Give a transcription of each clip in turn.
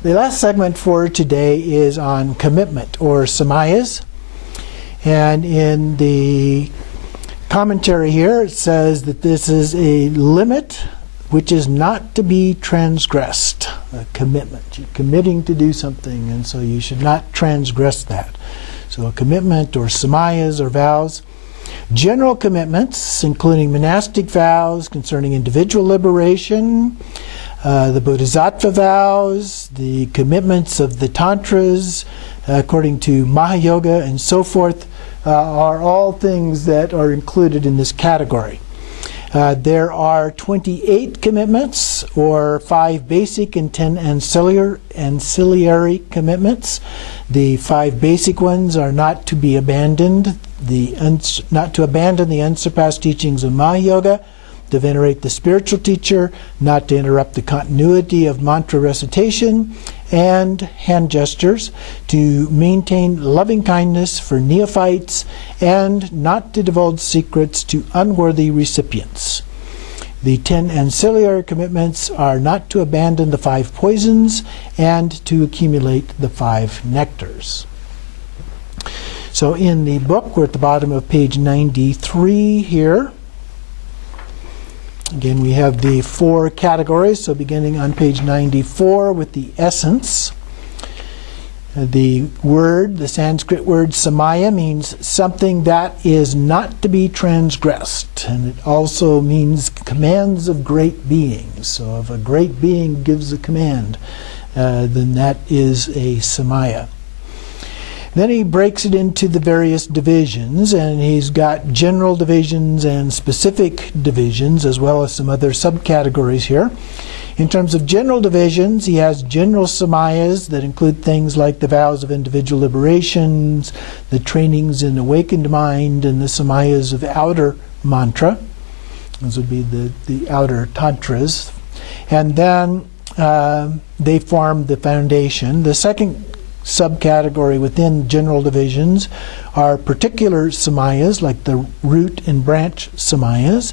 The last segment for today is on commitment, or Samayas. And in the commentary here, it says that this is a limit which is not to be transgressed. A commitment. You're committing to do something, and so you should not transgress that. So a commitment, or Samayas, or vows. General commitments, including monastic vows concerning individual liberation, the Bodhisattva vows, the commitments of the Tantras, according to Mahayoga and so forth, are all things that are included in this category. There are 28 commitments, or 5 basic and 10 ancillary commitments. The 5 basic ones are not to be abandoned, not to abandon the unsurpassed teachings of Mahayoga, to venerate the spiritual teacher, not to interrupt the continuity of mantra recitation and hand gestures, to maintain loving kindness for neophytes, and not to divulge secrets to unworthy recipients. The 10 ancillary commitments are not to abandon the 5 poisons and to accumulate the 5 nectars. So in the book, we're at the bottom of page 93 here. Again, we have the 4 categories, so beginning on page 94 with the essence. The word, the Sanskrit word Samaya, means something that is not to be transgressed. And it also means commands of great beings. So if a great being gives a command, then that is a Samaya. Then he breaks it into the various divisions, and he's got general divisions and specific divisions, as well as some other subcategories here. In terms of general divisions, he has general Samayas that include things like the vows of individual liberations, the trainings in awakened mind, and the Samayas of outer mantra. Those would be the outer tantras. And then they form the foundation. The second subcategory within general divisions are particular Samayas, like the root and branch Samayas.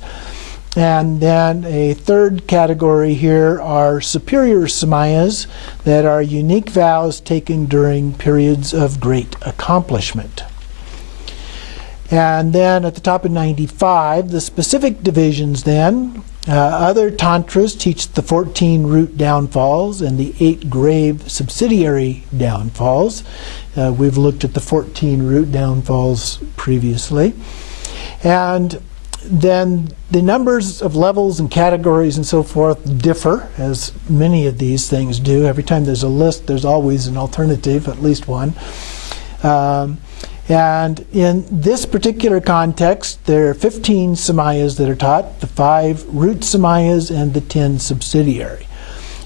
And then a third category here are superior Samayas that are unique vows taken during periods of great accomplishment. And then at the top of 95, the specific divisions then. Other tantras teach the 14 root downfalls and the 8 grave subsidiary downfalls. We've looked at the 14 root downfalls previously. And then the numbers of levels and categories and so forth differ, as many of these things do. Every time there's a list, there's always an alternative, at least one. And in this particular context, there are 15 Samayas that are taught, the 5 root Samayas and the 10 subsidiary.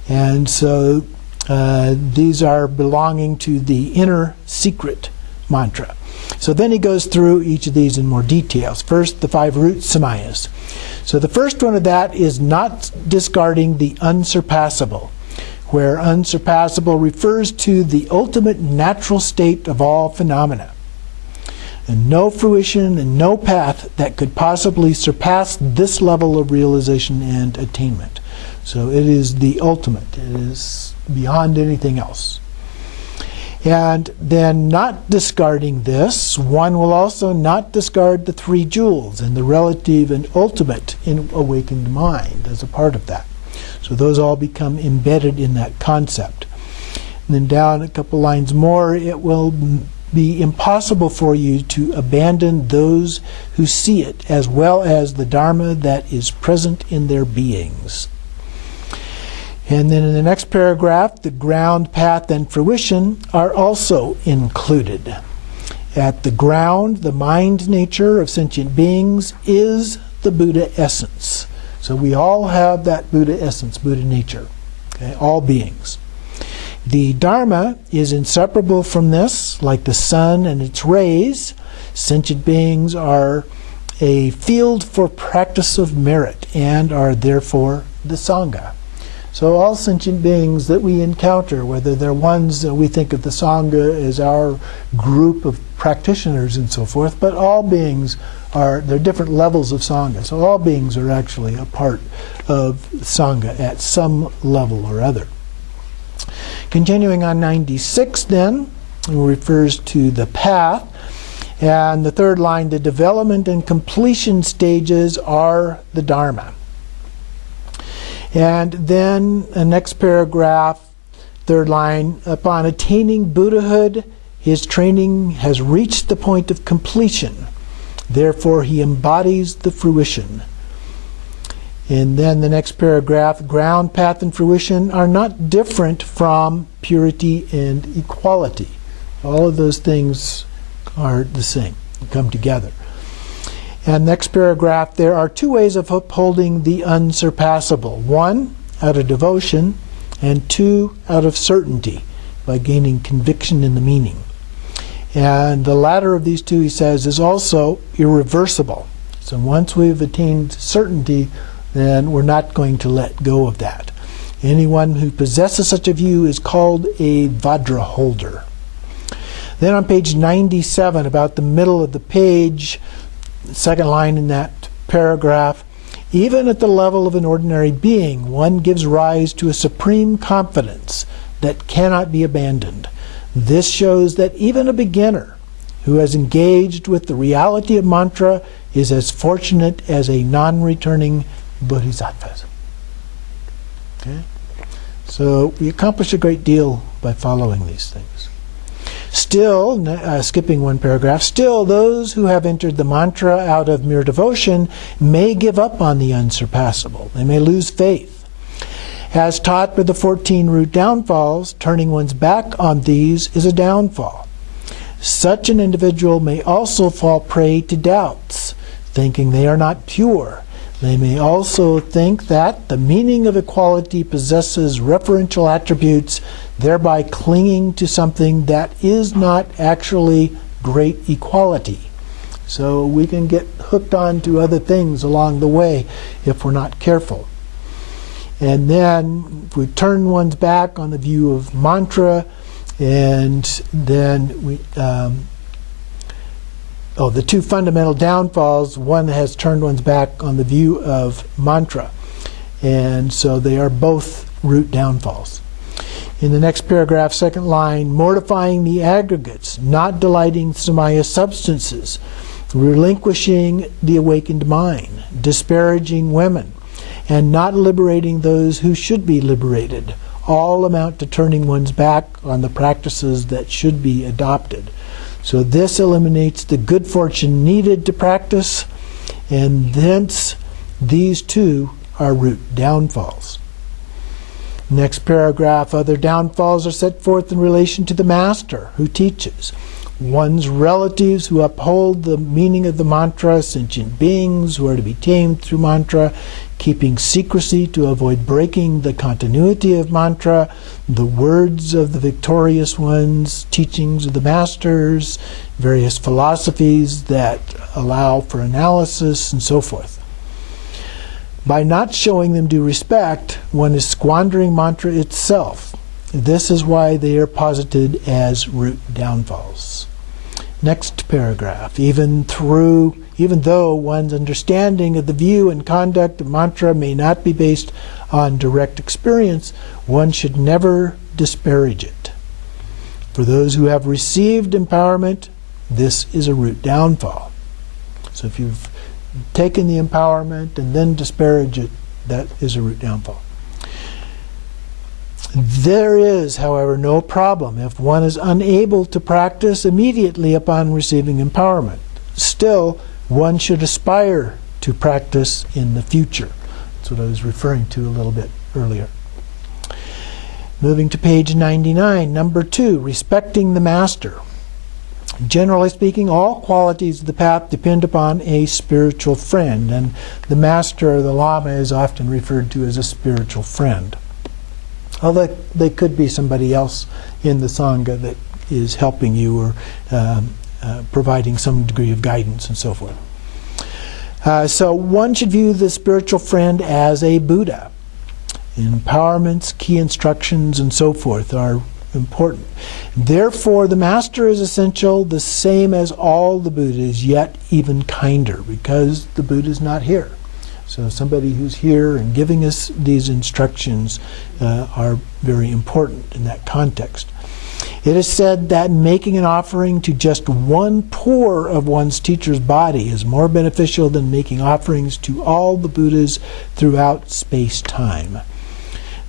And so these are belonging to the inner secret mantra. So then he goes through each of these in more details. First, the 5 root Samayas. So the first one of that is not discarding the unsurpassable, where unsurpassable refers to the ultimate natural state of all phenomena. And no fruition and no path that could possibly surpass this level of realization and attainment. So it is the ultimate. It is beyond anything else. And then not discarding this, one will also not discard the 3 jewels and the relative and ultimate in awakened mind as a part of that. So those all become embedded in that concept. And then down a couple lines more, it will be impossible for you to abandon those who see it, as well as the Dharma that is present in their beings. And then in the next paragraph, the ground, path, and fruition are also included. At the ground, the mind nature of sentient beings is the Buddha essence. So we all have that Buddha essence, Buddha nature, okay? All beings. The Dharma is inseparable from this, like the sun and its rays. Sentient beings are a field for practice of merit and are therefore the Sangha. So all sentient beings that we encounter, whether they're ones that we think of the Sangha as our group of practitioners and so forth, but all beings are, there are different levels of Sangha. So all beings are actually a part of Sangha at some level or other. Continuing on 96 then, it refers to the path. And the third line, the development and completion stages are the Dharma. And then the next paragraph, third line, upon attaining Buddhahood, his training has reached the point of completion. Therefore, he embodies the fruition. And then the next paragraph, ground, path, and fruition are not different from purity and equality. All of those things are the same, come together. And next paragraph, there are two ways of upholding the unsurpassable. One, out of devotion, and two, out of certainty, by gaining conviction in the meaning. And the latter of these two, he says, is also irreversible. So once we've attained certainty, then we're not going to let go of that. Anyone who possesses such a view is called a Vajra holder. Then on page 97, about the middle of the page, second line in that paragraph, even at the level of an ordinary being, one gives rise to a supreme confidence that cannot be abandoned. This shows that even a beginner who has engaged with the reality of mantra is as fortunate as a non-returning bodhisattva. Okay? So we accomplish a great deal by following these things. Still, skipping one paragraph, still those who have entered the mantra out of mere devotion may give up on the unsurpassable. They may lose faith. As taught by the 14 root downfalls, turning one's back on these is a downfall. Such an individual may also fall prey to doubts, thinking they are not pure. They may also think that the meaning of equality possesses referential attributes, thereby clinging to something that is not actually great equality. So we can get hooked on to other things along the way if we're not careful. And then if we turn one's back on the view of mantra, and then we the two fundamental downfalls, one has turned one's back on the view of mantra, and so they are both root downfalls. In the next paragraph, second line, mortifying the aggregates, not delighting Samaya substances, relinquishing the awakened mind, disparaging women, and not liberating those who should be liberated, all amount to turning one's back on the practices that should be adopted. So this eliminates the good fortune needed to practice, and thence these two are root downfalls. Next paragraph, other downfalls are set forth in relation to the master who teaches. One's relatives who uphold the meaning of the mantra, sentient beings who are to be tamed through mantra, keeping secrecy to avoid breaking the continuity of mantra, the words of the victorious ones, teachings of the masters, various philosophies that allow for analysis, and so forth. By not showing them due respect, one is squandering mantra itself. This is why they are posited as root downfalls. Next paragraph. Even though one's understanding of the view and conduct of mantra may not be based on direct experience, one should never disparage it. For those who have received empowerment, this is a root downfall. So if you've taken the empowerment and then disparage it, that is a root downfall. There is, however, no problem if one is unable to practice immediately upon receiving empowerment. Still, one should aspire to practice in the future. That's what I was referring to a little bit earlier. Moving to page 99, number 2, respecting the master. Generally speaking, all qualities of the path depend upon a spiritual friend, and the master or the lama is often referred to as a spiritual friend. Although they could be somebody else in the Sangha that is helping you or providing some degree of guidance and so forth. So one should view the spiritual friend as a Buddha. Empowerments, key instructions, and so forth are important. Therefore, the master is essential, the same as all the Buddhas, yet even kinder, because the Buddha is not here. So somebody who's here and giving us these instructions are very important in that context. It is said that making an offering to just one pore of one's teacher's body is more beneficial than making offerings to all the Buddhas throughout space-time.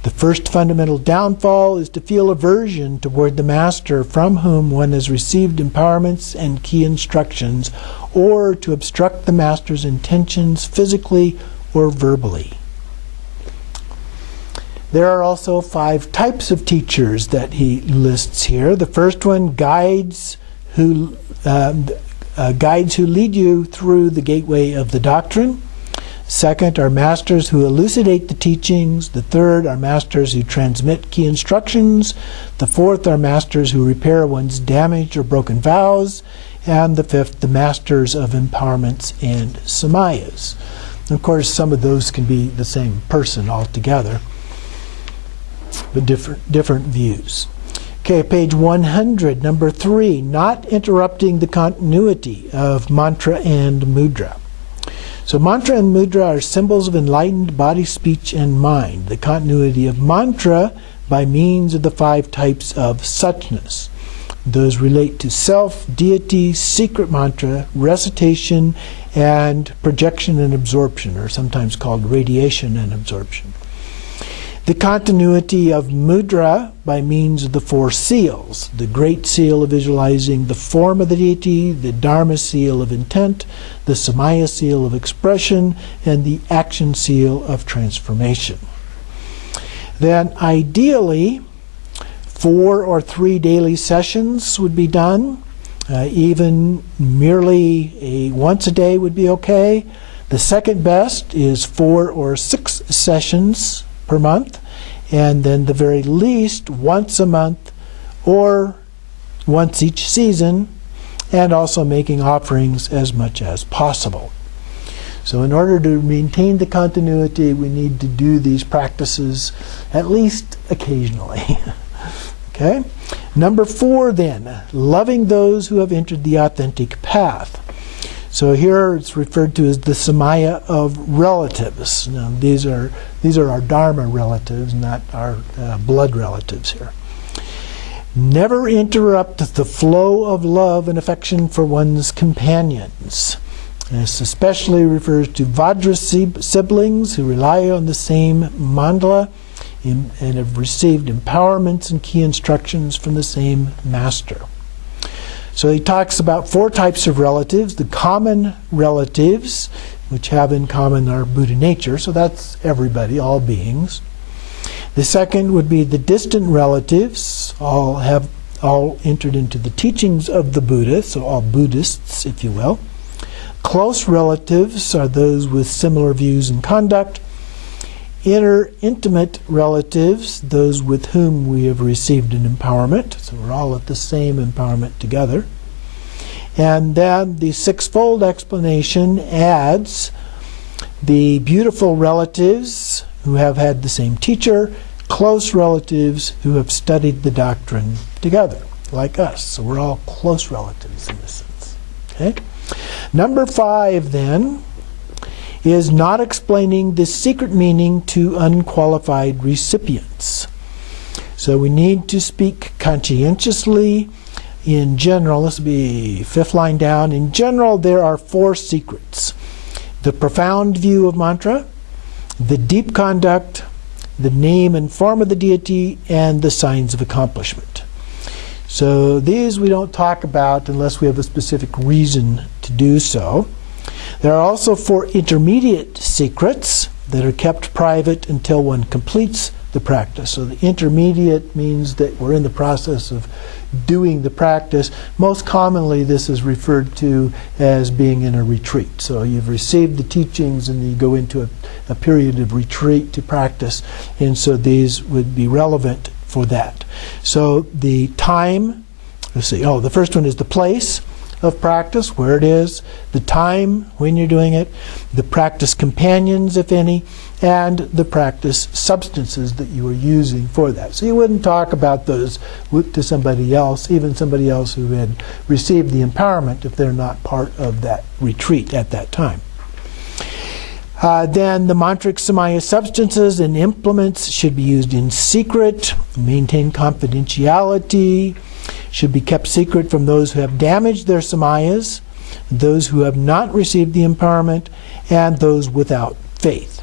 The first fundamental downfall is to feel aversion toward the master from whom one has received empowerments and key instructions, or to obstruct the master's intentions physically or verbally. There are also 5 types of teachers that he lists here. The first one, guides who lead you through the gateway of the doctrine. Second are masters who elucidate the teachings. The third are masters who transmit key instructions. The fourth are masters who repair one's damaged or broken vows. And the fifth, the masters of empowerments and Samayas. And of course, some of those can be the same person altogether, but different views. Okay, page 100, number 3, not interrupting the continuity of mantra and mudra. So mantra and mudra are symbols of enlightened body, speech, and mind. The continuity of mantra by means of the 5 types of suchness. Those relate to self, deity, secret mantra, recitation, and projection and absorption, or sometimes called radiation and absorption. The continuity of mudra by means of the 4 seals, the great seal of visualizing the form of the deity, the dharma seal of intent, the Samaya seal of expression, and the action seal of transformation. Then ideally, 4 or 3 daily sessions would be done. Even merely once a day would be okay. The second best is 4 or 6 sessions per month, and then the very least once a month or once each season, and also making offerings as much as possible. So in order to maintain the continuity, we need to do these practices at least occasionally. Okay? Number 4 then, loving those who have entered the authentic path. So here it's referred to as the Samaya of relatives. Now these are our Dharma relatives, not our blood relatives here. Never interrupt the flow of love and affection for one's companions. This especially refers to Vajra siblings who rely on the same mandala and have received empowerments and key instructions from the same master. So he talks about 4 types of relatives. The common relatives, which have in common our Buddha nature, so that's everybody, all beings. The second would be the distant relatives, all entered into the teachings of the Buddha, so all Buddhists, if you will. Close relatives are those with similar views and conduct. Intimate relatives, those with whom we have received an empowerment, so we're all at the same empowerment together. And then the 6-fold explanation adds the beautiful relatives who have had the same teacher, close relatives who have studied the doctrine together, like us. So we're all close relatives in this sense. Okay? Number 5 then is not explaining the secret meaning to unqualified recipients. So we need to speak conscientiously. In general, this will be 5th line down. In general, there are 4 secrets: the profound view of mantra, the deep conduct, the name and form of the deity, and the signs of accomplishment. So these we don't talk about unless we have a specific reason to do so. There are also 4 intermediate secrets that are kept private until one completes the practice. So the intermediate means that we're in the process of doing the practice. Most commonly this is referred to as being in a retreat. So you've received the teachings and you go into a period of retreat to practice, and so these would be relevant for that. So the time, the first one is the place of practice, where it is, the time when you're doing it, the practice companions, if any, and the practice substances that you are using for that. So you wouldn't talk about those to somebody else, even somebody else who had received the empowerment, if they're not part of that retreat at that time. Then the mantric Samaya substances and implements should be used in secret, maintain confidentiality, should be kept secret from those who have damaged their Samayas, those who have not received the empowerment, and those without faith.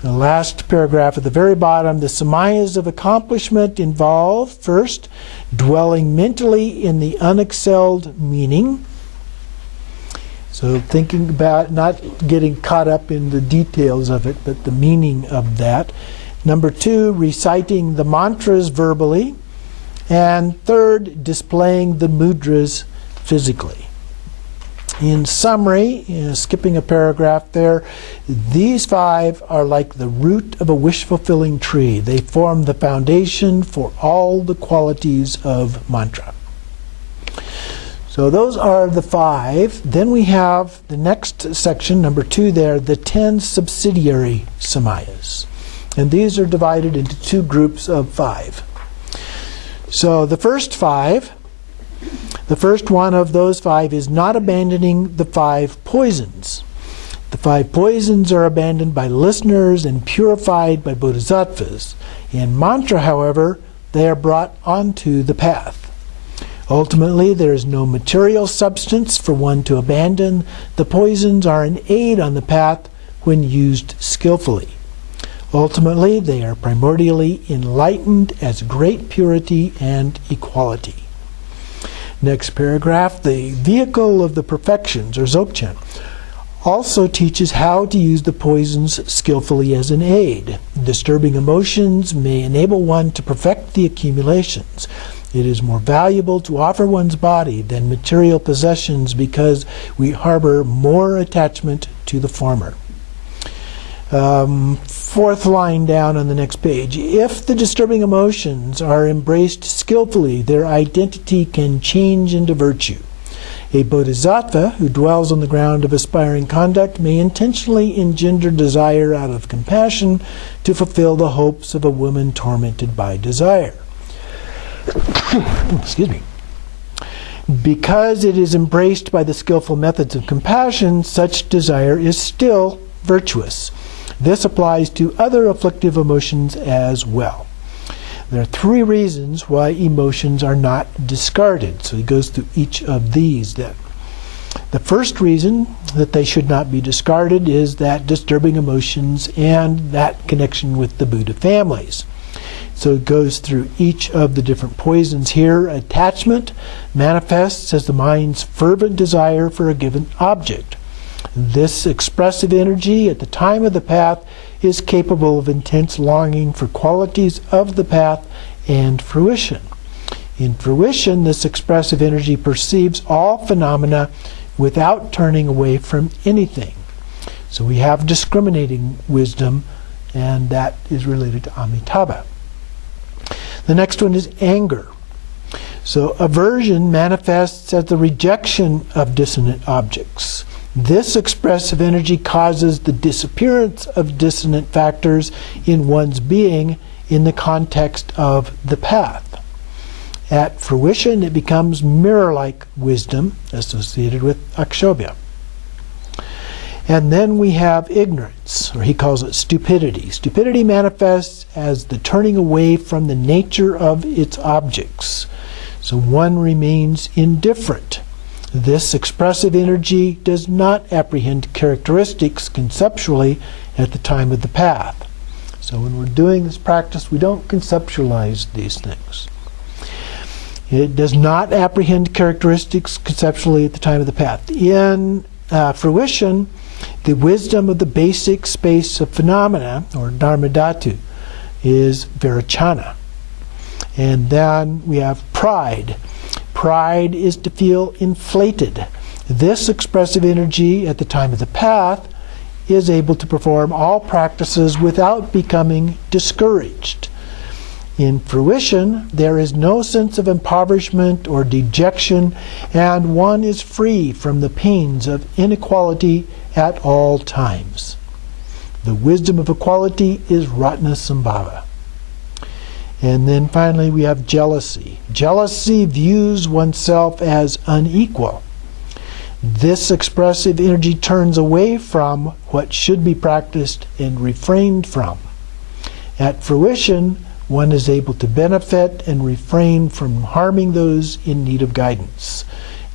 The last paragraph at the very bottom, the Samayas of accomplishment involve, first, dwelling mentally in the unexcelled meaning. So thinking about not getting caught up in the details of it, but the meaning of that. Number 2, reciting the mantras verbally. And third, displaying the mudras physically. In summary, skipping a paragraph there, these 5 are like the root of a wish-fulfilling tree. They form the foundation for all the qualities of mantra. So those are the 5. Then we have the next section, number 2 there, the 10 subsidiary Samayas. And these are divided into 2 groups of 5. So the first 5, the first one of those 5 is not abandoning the 5 poisons. The 5 poisons are abandoned by listeners and purified by bodhisattvas. In mantra, however, they are brought onto the path. Ultimately, there is no material substance for one to abandon. The poisons are an aid on the path when used skillfully. Ultimately, they are primordially enlightened as great purity and equality. Next paragraph, the vehicle of the perfections, or Dzogchen, also teaches how to use the poisons skillfully as an aid. Disturbing emotions may enable one to perfect the accumulations. It is more valuable to offer one's body than material possessions because we harbor more attachment to the former. Fourth line down on the next page. If the disturbing emotions are embraced skillfully, their identity can change into virtue. A bodhisattva who dwells on the ground of aspiring conduct may intentionally engender desire out of compassion to fulfill the hopes of a woman tormented by desire. Excuse me. Because it is embraced by the skillful methods of compassion, such desire is still virtuous. This applies to other afflictive emotions as well. There are 3 reasons why emotions are not discarded. So he goes through each of these then. The first reason that they should not be discarded is that disturbing emotions and that connection with the Buddha families. So it goes through each of the different poisons here. Attachment manifests as the mind's fervent desire for a given object. This expressive energy at the time of the path is capable of intense longing for qualities of the path and fruition. In fruition, this expressive energy perceives all phenomena without turning away from anything. So we have discriminating wisdom, and that is related to Amitabha. The next one is anger. So aversion manifests as the rejection of dissonant objects. This expressive energy causes the disappearance of dissonant factors in one's being in the context of the path. At fruition, it becomes mirror-like wisdom associated with akshobhya. And then we have ignorance, or he calls it stupidity. Stupidity manifests as the turning away from the nature of its objects. So one remains indifferent. This expressive energy does not apprehend characteristics conceptually at the time of the path. So when we're doing this practice, we don't conceptualize these things. It does not apprehend characteristics conceptually at the time of the path. In fruition, the wisdom of the basic space of phenomena, or dharmadhatu, is virachana. And then we have pride. Pride is to feel inflated. This expressive energy at the time of the path is able to perform all practices without becoming discouraged. In fruition, there is no sense of impoverishment or dejection, and one is free from the pains of inequality at all times. The wisdom of equality is Ratnasambhava. And then finally we have jealousy. Jealousy views oneself as unequal. This expressive energy turns away from what should be practiced and refrained from. At fruition, one is able to benefit and refrain from harming those in need of guidance.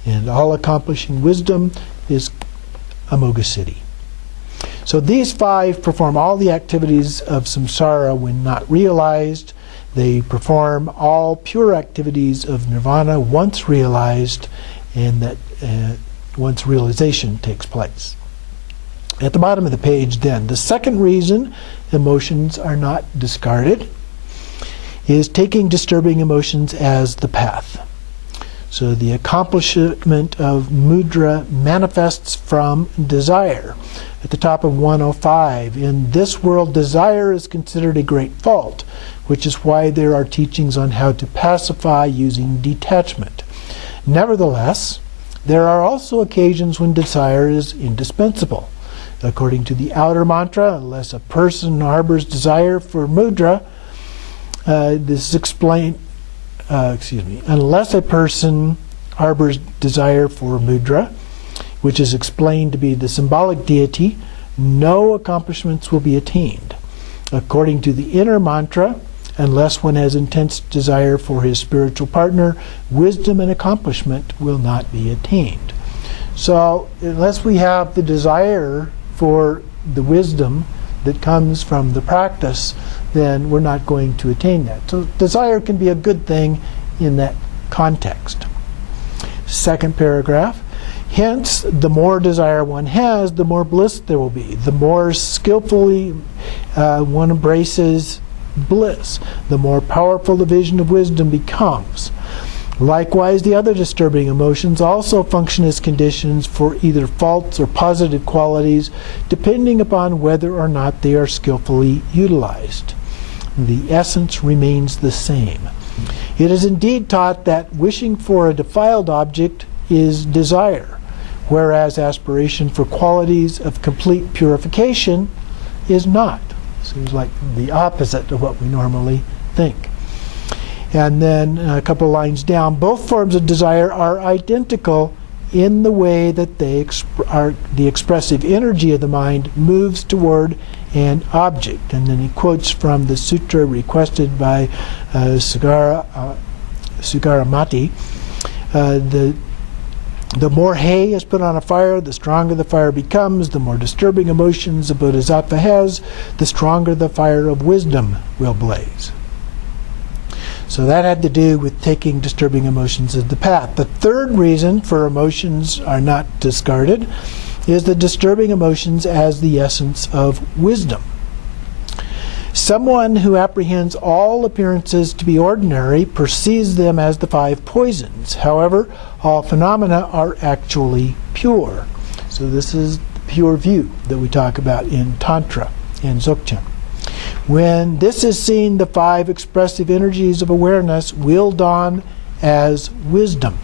And all-accomplishing wisdom is Amoghasiddhi. So these five perform all the activities of samsara when not realized. They perform all pure activities of nirvana once realized, and that once realization takes place. At the bottom of the page then, the second reason emotions are not discarded is taking disturbing emotions as the path. So the accomplishment of mudra manifests from desire. At the top of 105, in this world desire is considered a great fault, which is why there are teachings on how to pacify using detachment. Nevertheless, there are also occasions when desire is indispensable. According to the outer mantra, unless a person harbors desire for mudra, this is explained, unless a person harbors desire for mudra, which is explained to be the symbolic deity, no accomplishments will be attained. According to the inner mantra, unless one has intense desire for his spiritual partner, wisdom and accomplishment will not be attained. So, unless we have the desire for the wisdom that comes from the practice, then we're not going to attain that. So, desire can be a good thing in that context. Second paragraph. Hence, the more desire one has, the more bliss there will be. The more skillfully one embraces bliss, the more powerful the vision of wisdom becomes. Likewise, the other disturbing emotions also function as conditions for either faults or positive qualities, depending upon whether or not they are skillfully utilized. The essence remains the same. It is indeed taught that wishing for a defiled object is desire, whereas aspiration for qualities of complete purification is not. Seems like the opposite of what we normally think. And then a couple lines down, both forms of desire are identical in the way that they the expressive energy of the mind moves toward an object. And then he quotes from the sutra requested by Sugaramati. The more hay is put on a fire, the stronger the fire becomes. The more disturbing emotions a bodhisattva has, the stronger the fire of wisdom will blaze. So that had to do with taking disturbing emotions as the path. The third reason for emotions are not discarded is the disturbing emotions as the essence of wisdom. Someone who apprehends all appearances to be ordinary perceives them as the five poisons. However, all phenomena are actually pure. So this is the pure view that we talk about in Tantra and Dzogchen. When this is seen, the five expressive energies of awareness will dawn as wisdom.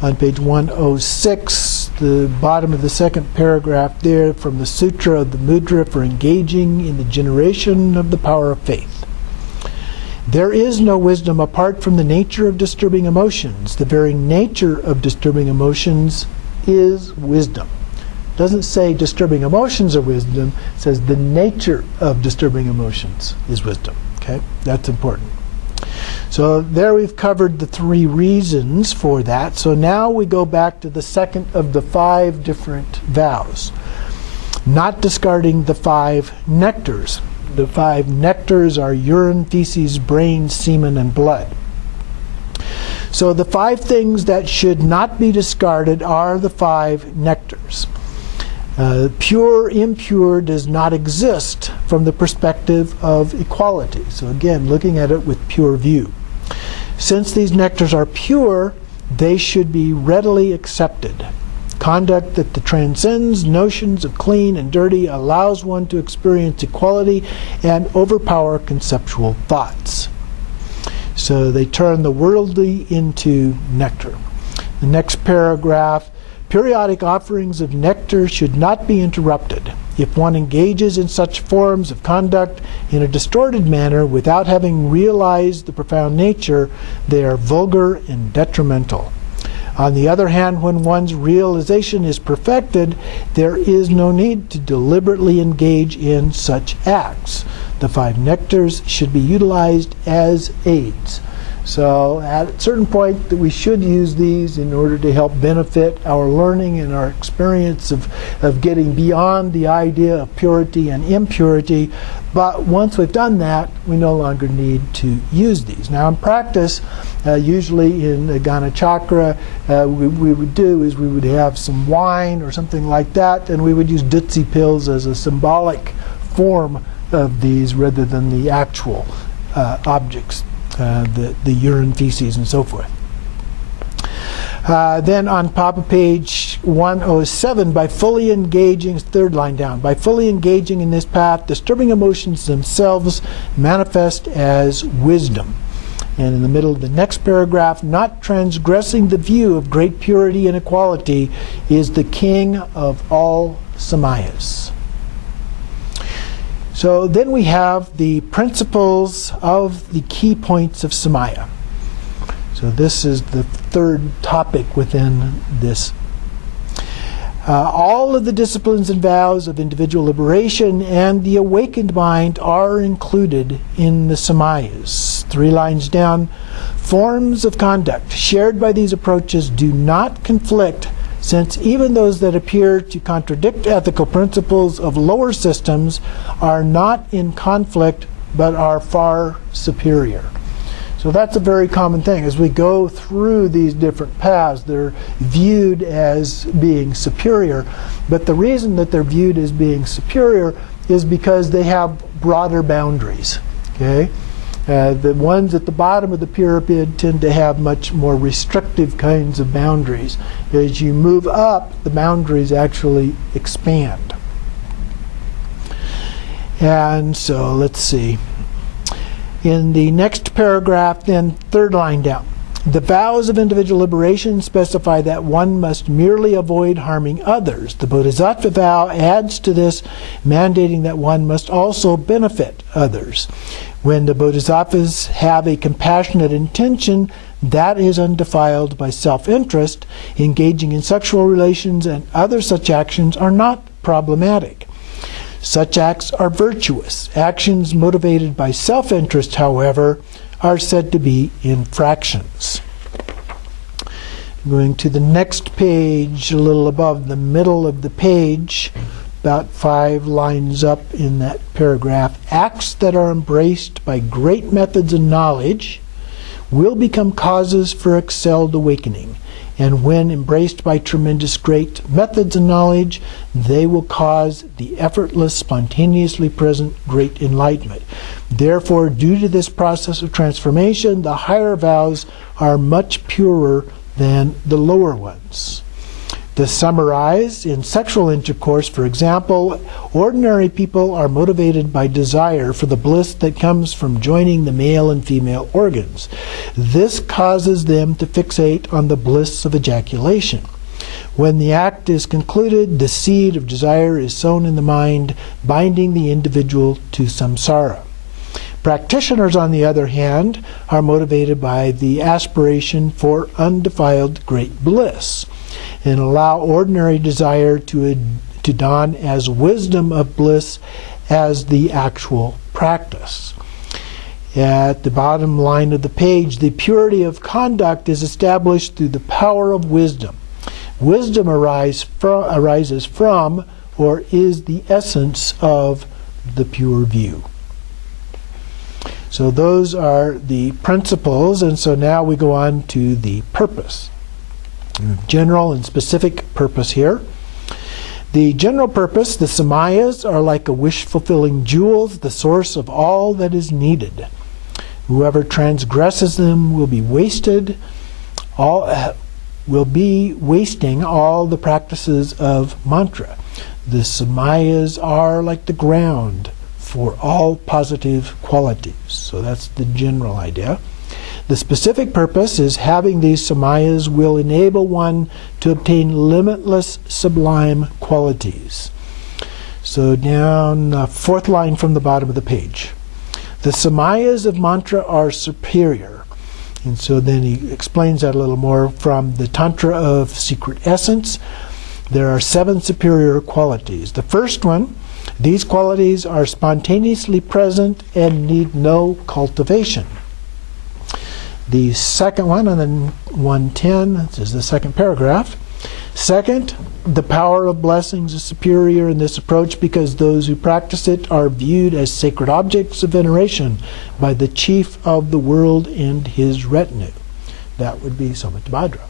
On page 106, the bottom of the second paragraph there, from the Sutra of the Mudra for engaging in the generation of the power of faith. There is no wisdom apart from the nature of disturbing emotions. The very nature of disturbing emotions is wisdom. It doesn't say disturbing emotions are wisdom. It says the nature of disturbing emotions is wisdom. Okay, that's important. So there we've covered the three reasons for that. So now we go back to the second of the five different vows. Not discarding the five nectars. The five nectars are urine, feces, brain, semen, and blood. So the five things that should not be discarded are the five nectars. Pure, impure does not exist from the perspective of equality. So again, looking at it with pure view. Since these nectars are pure, they should be readily accepted. Conduct that transcends notions of clean and dirty allows one to experience equality and overpower conceptual thoughts. So they turn the worldly into nectar. The next paragraph, periodic offerings of nectar should not be interrupted. If one engages in such forms of conduct in a distorted manner without having realized the profound nature, they are vulgar and detrimental. On the other hand, when one's realization is perfected, there is no need to deliberately engage in such acts. The five nectars should be utilized as aids. So at a certain point that we should use these in order to help benefit our learning and our experience of getting beyond the idea of purity and impurity. But once we've done that, we no longer need to use these. Now in practice, usually in the Ghana Chakra, we would do is we would have some wine or something like that, and we would use Dutsi pills as a symbolic form of these rather than the actual objects. The urine, feces, and so forth. Then on top of page 107, by fully engaging, third line down, by fully engaging in this path, disturbing emotions themselves manifest as wisdom. And in the middle of the next paragraph, not transgressing the view of great purity and equality is the king of all Samayas. So then we have the principles of the key points of Samaya. So this is the third topic within this. All of the disciplines and vows of individual liberation and the awakened mind are included in the Samayas. 3 lines down, forms of conduct shared by these approaches do not conflict, since even those that appear to contradict ethical principles of lower systems are not in conflict but are far superior. So that's a very common thing. As we go through these different paths, they're viewed as being superior. But the reason that they're viewed as being superior is because they have broader boundaries. Okay? The ones at the bottom of the pyramid tend to have much more restrictive kinds of boundaries. As you move up, the boundaries actually expand. And so let's see. In the next paragraph, then, third line down, the vows of individual liberation specify that one must merely avoid harming others. The Bodhisattva vow adds to this, mandating that one must also benefit others. When the Bodhisattvas have a compassionate intention, that is undefiled by self-interest. Engaging in sexual relations and other such actions are not problematic. Such acts are virtuous. Actions motivated by self-interest, however, are said to be infractions. Going to the next page, a little above the middle of the page, about 5 lines up in that paragraph, acts that are embraced by great methods and knowledge will become causes for excelled awakening. And when embraced by tremendous great methods and knowledge, they will cause the effortless, spontaneously present great enlightenment. Therefore, due to this process of transformation, the higher vows are much purer than the lower ones. To summarize, in sexual intercourse, for example, ordinary people are motivated by desire for the bliss that comes from joining the male and female organs. This causes them to fixate on the bliss of ejaculation. When the act is concluded, the seed of desire is sown in the mind, binding the individual to samsara. Practitioners, on the other hand, are motivated by the aspiration for undefiled great bliss, and allow ordinary desire to dawn as wisdom of bliss as the actual practice. At the bottom line of the page, the purity of conduct is established through the power of wisdom. Wisdom arises from, or is the essence of, the pure view. So those are the principles, and so now we go on to the purpose. General and specific purpose here. The general purpose, the Samayas, are like a wish-fulfilling jewels, the source of all that is needed. Whoever transgresses them will be wasting all the practices of mantra. The Samayas are like the ground for all positive qualities. So that's the general idea. The specific purpose is having these Samayas will enable one to obtain limitless sublime qualities. So down, fourth line from the bottom of the page. The Samayas of mantra are superior. And so then he explains that a little more from the Tantra of Secret Essence. There are 7 superior qualities. The first one, these qualities are spontaneously present and need no cultivation. The second one, on the 110, this is the second paragraph. Second, the power of blessings is superior in this approach because those who practice it are viewed as sacred objects of veneration by the chief of the world and his retinue. That would be Samattabhadra.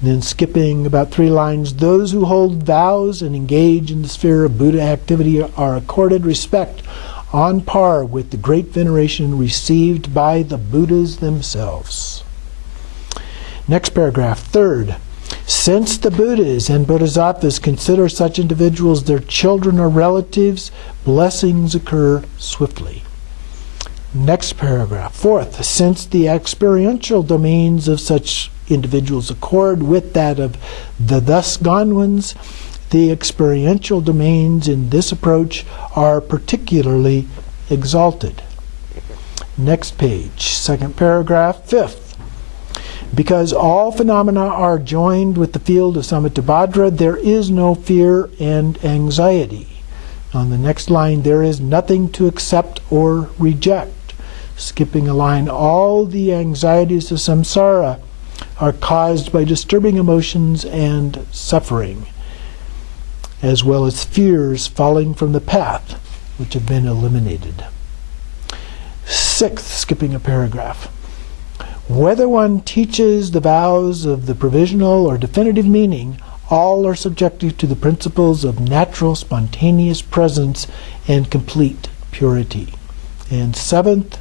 Then skipping about 3 lines, those who hold vows and engage in the sphere of Buddha activity are accorded respect on par with the great veneration received by the Buddhas themselves. Next paragraph, third. Since the Buddhas and Bodhisattvas consider such individuals their children or relatives, blessings occur swiftly. Next paragraph, fourth. Since the experiential domains of such individuals accord with that of the thus gone ones, the experiential domains in this approach are particularly exalted. Next page, second paragraph, fifth. Because all phenomena are joined with the field of Samattabhadra, there is no fear and anxiety. On the next line, there is nothing to accept or reject. Skipping a line, all the anxieties of samsara are caused by disturbing emotions and suffering, as well as fears falling from the path, which have been eliminated. Sixth, skipping a paragraph. Whether one teaches the vows of the provisional or definitive meaning, all are subjected to the principles of natural, spontaneous presence and complete purity. And seventh,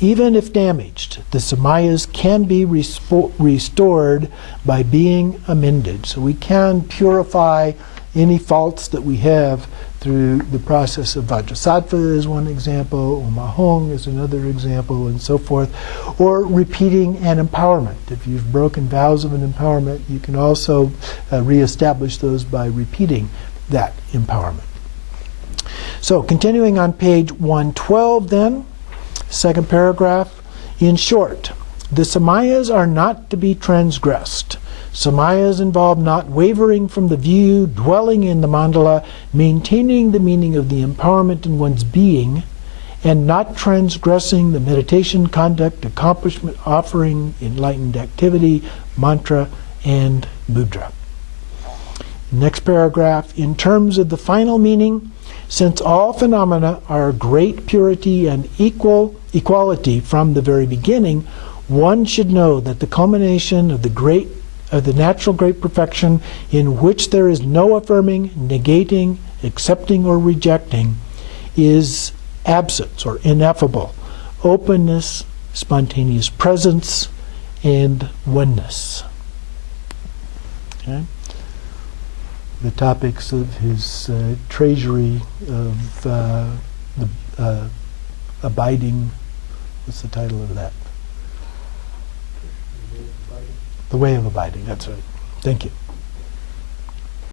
even if damaged, the Samayas can be restored by being amended. So we can purify any faults that we have through the process of Vajrasattva is one example, or Mahong is another example, and so forth, or repeating an empowerment. If you've broken vows of an empowerment, you can also reestablish those by repeating that empowerment. So continuing on page 112 then, second paragraph, in short, the Samayas are not to be transgressed. Samayas involve not wavering from the view, dwelling in the mandala, maintaining the meaning of the empowerment in one's being, and not transgressing the meditation, conduct, accomplishment, offering, enlightened activity, mantra, and mudra. Next paragraph, in terms of the final meaning, since all phenomena are great purity and equality from the very beginning, one should know that the culmination of the natural great perfection, in which there is no affirming, negating, accepting, or rejecting, is absence or ineffable, openness, spontaneous presence, and oneness. Okay? The topics of his treasury of the abiding, what's the title of that? The Way of Abiding, that's right. Thank you.